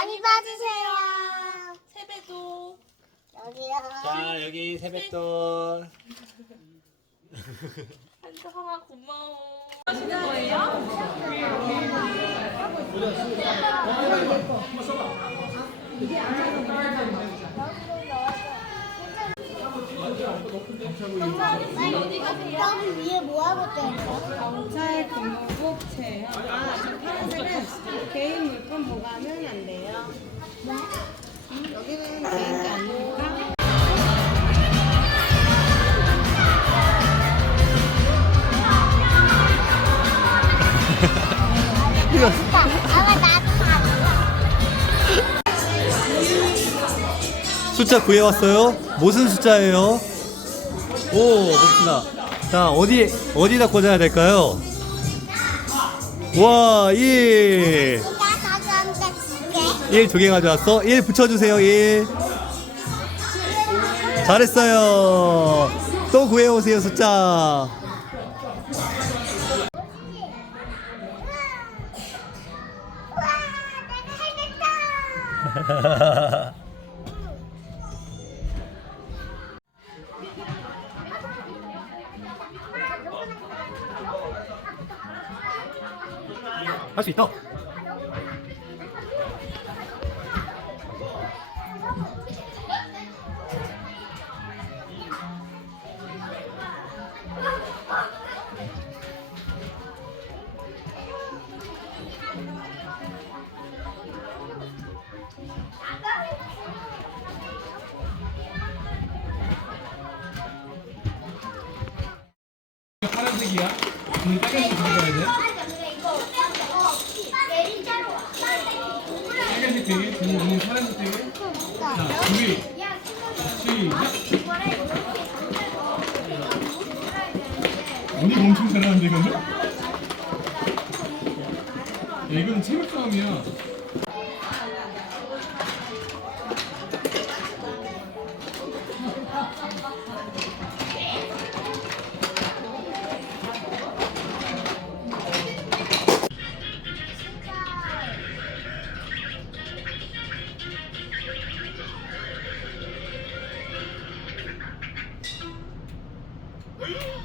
많이 봐주세요. 세배도 여기요. 자 여기 세뱃돈 한성아 고마워. 하시는 거예요? 여기 위에 뭐 하고 떼는 경찰 체요. 아, 개인 물품 보관은 안 돼요. 음, 여기는 개인 봐. 숫자 구해왔어요? 무슨 숫자예요? 오 봅시다 자 어디 어디다 꽂아야 될까요? 와 1. 내가 가져온다 줄게. 1두 개 가져왔어? 1 붙여주세요 1 잘했어요 또 구해오세요 숫자. 할 수 있다 파란색이야? 언니 엄청 잘하는데 이거는? 야, 이거는 체육 싸움이야. Yeah.